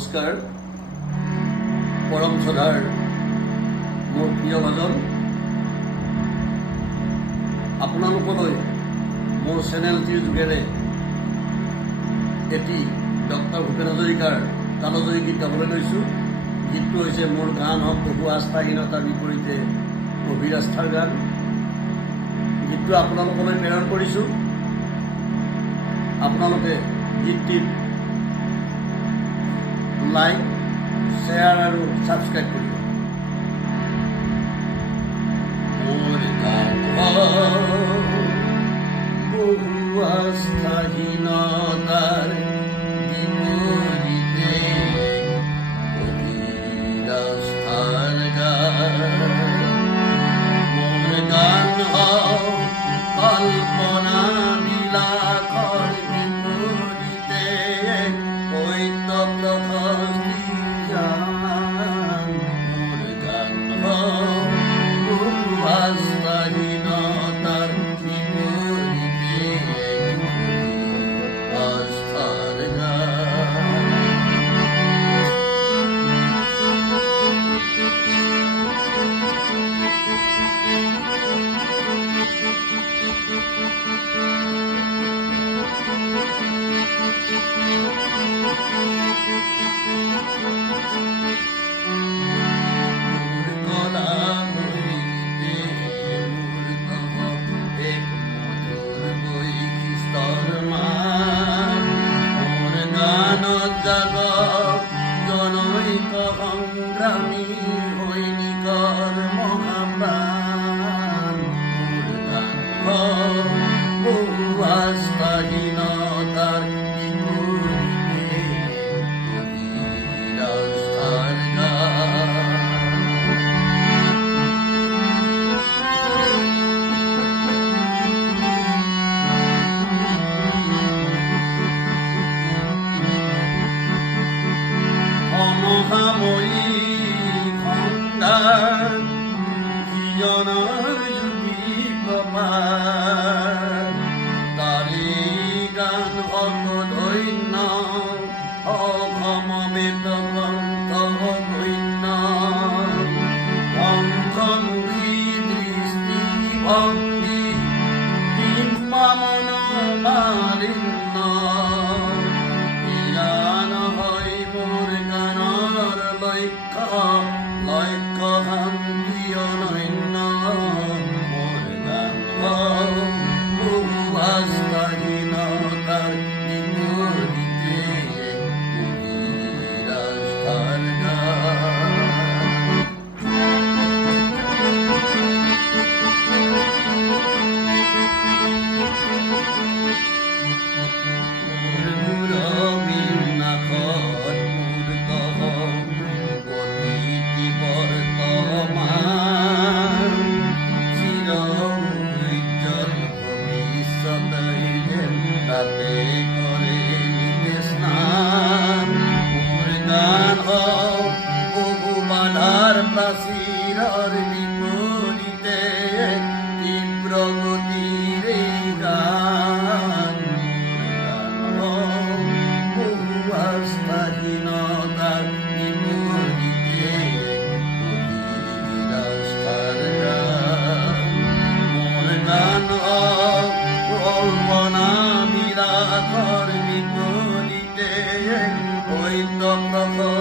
নমস্কাৰ পৰম শ্ৰদ্ধাৰ মোৰ প্ৰিয় ভাজন আপোনালোকলৈ মোৰ চেনেলটিৰ যোগেৰে এটি ডক্টৰ ভূপেন হাজৰিকাৰ কালজয়ী গীত গাবলৈ লৈছোঁ। গীতটো হৈছে মোৰ গান হওক বহু আস্থাহীনতাৰ বিপৰীতে গভীৰ আস্থাৰ গান। গীতটো আপোনালোকলৈ প্ৰেৰণ কৰিছোঁ। আপোনালোকে গীতটিত লাইক শ্বেয়াৰ আৰু ছাবস্ক্ৰাইব কৰিব। মোৰ গান বহু আস্থাহীনতাৰ বিপৰীতে গভীৰ আস্থাৰ গান। মোৰ গান কল্পনা বিলাসৰ বিপৰীতে সত্য প্ৰশস্তি জ্ঞান। মোৰ গান বহু আস্থাহীনতাৰ বিপৰীতে আস্থাৰ গান। জনৈক সংগ্ৰামী সৈনিকৰ মহাপ্ৰাণ। মোৰ গান বহু আস্থাহীনতাৰ বিপৰীতে গভীৰ আস্থাৰ গান। সমসাময়িক সংঘাত জীৱনৰ যুগী প্ৰমাণ। তাৰে গান অধন্য অসমবেত গ্ৰন্থ ধন্য। অংশমুখী দৃষ্টিভংগী মন মালিন্য। লক্ষ্য শান্তি অনন্য। মোৰ গান বহু আস্থাহীনতাৰ বিপৰীতে গভীৰ আস্থাৰ গান। মোৰ মুৰবীৰ নাকত তাতে কৰে নিতে স্নান। মোৰ গান বহু বাধাৰ প্ৰাচীৰৰ বিপৰীতে তীব্ৰ গতিৰে গান। মোৰ গান বহু আস্থাহীনতাৰ বিপৰীতে গভীৰ আস্থাৰ গান। মোৰ গান কল্পনা বিলাসৰ বিপৰীতে সত্য প্ৰশস্তি